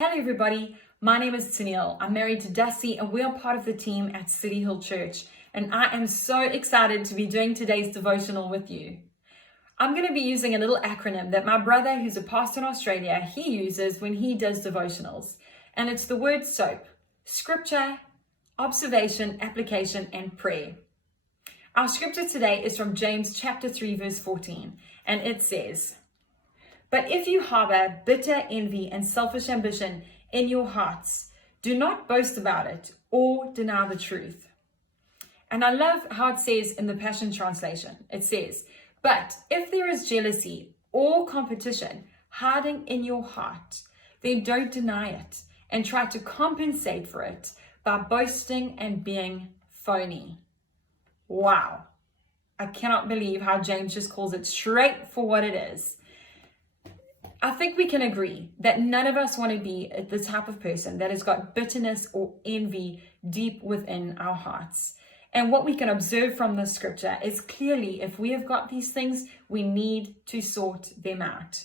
Hello everybody, my name is Taniele. I'm married to Dusty and we are part of the team at CityHill Church, and I am so excited to be doing today's devotional with you. I'm going to be using a little acronym that my brother, who's a pastor in Australia, he uses when he does devotionals, and it's the word SOAP: scripture, observation, application, and prayer. Our scripture today is from James chapter 3 verse 14, and it says, "But if you harbor bitter envy and selfish ambition in your hearts, do not boast about it or deny the truth." And I love how it says in the Passion Translation. It says, "But if there is jealousy or competition hiding in your heart, then don't deny it and try to compensate for it by boasting and being phony." Wow. I cannot believe how James just calls it straight for what it is. I think we can agree that none of us want to be the type of person that has got bitterness or envy deep within our hearts. And what we can observe from the scripture is clearly, if we have got these things, we need to sort them out.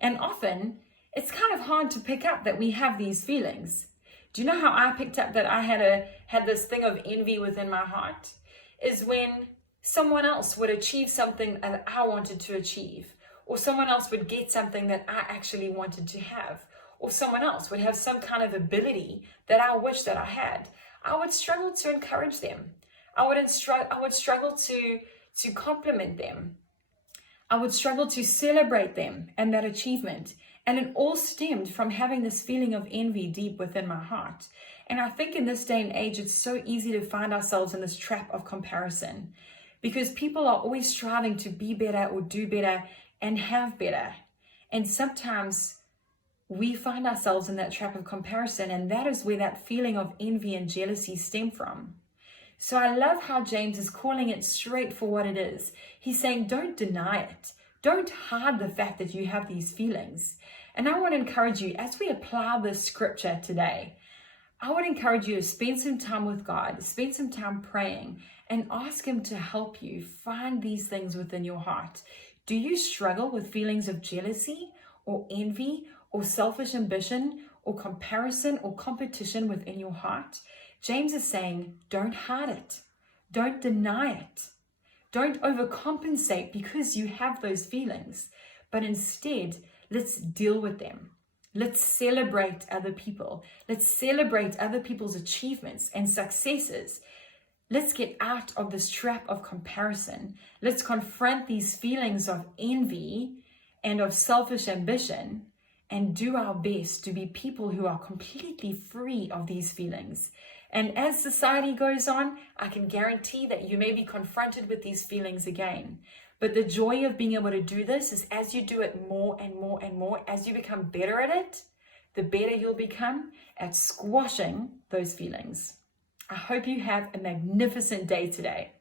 And often it's kind of hard to pick up that we have these feelings. Do you know how I picked up that I had this thing of envy within my heart? Is when someone else would achieve something that I wanted to achieve, or someone else would get something that I actually wanted to have, or someone else would have some kind of ability that I wish that I had. I would struggle to encourage them. I would struggle to compliment them. I would struggle to celebrate them and that achievement. And it all stemmed from having this feeling of envy deep within my heart. And I think in this day and age, it's so easy to find ourselves in this trap of comparison, because people are always striving to be better or do better and have better. And sometimes we find ourselves in that trap of comparison, and that is where that feeling of envy and jealousy stem from. So I love how James is calling it straight for what it is. He's saying, don't deny it. Don't hide the fact that you have these feelings. And I want to encourage you, as we apply this scripture today, I would encourage you to spend some time with God, spend some time praying, and ask Him to help you find these things within your heart. Do you struggle with feelings of jealousy or envy or selfish ambition or comparison or competition within your heart? James is saying, don't hide it. Don't deny it. Don't overcompensate because you have those feelings, but instead, let's deal with them. Let's celebrate other people. Let's celebrate other people's achievements and successes. Let's get out of this trap of comparison. Let's confront these feelings of envy and of selfish ambition and do our best to be people who are completely free of these feelings. And as society goes on, I can guarantee that you may be confronted with these feelings again. But the joy of being able to do this is, as you do it more and more and more, as you become better at it, the better you'll become at squashing those feelings. I hope you have a magnificent day today.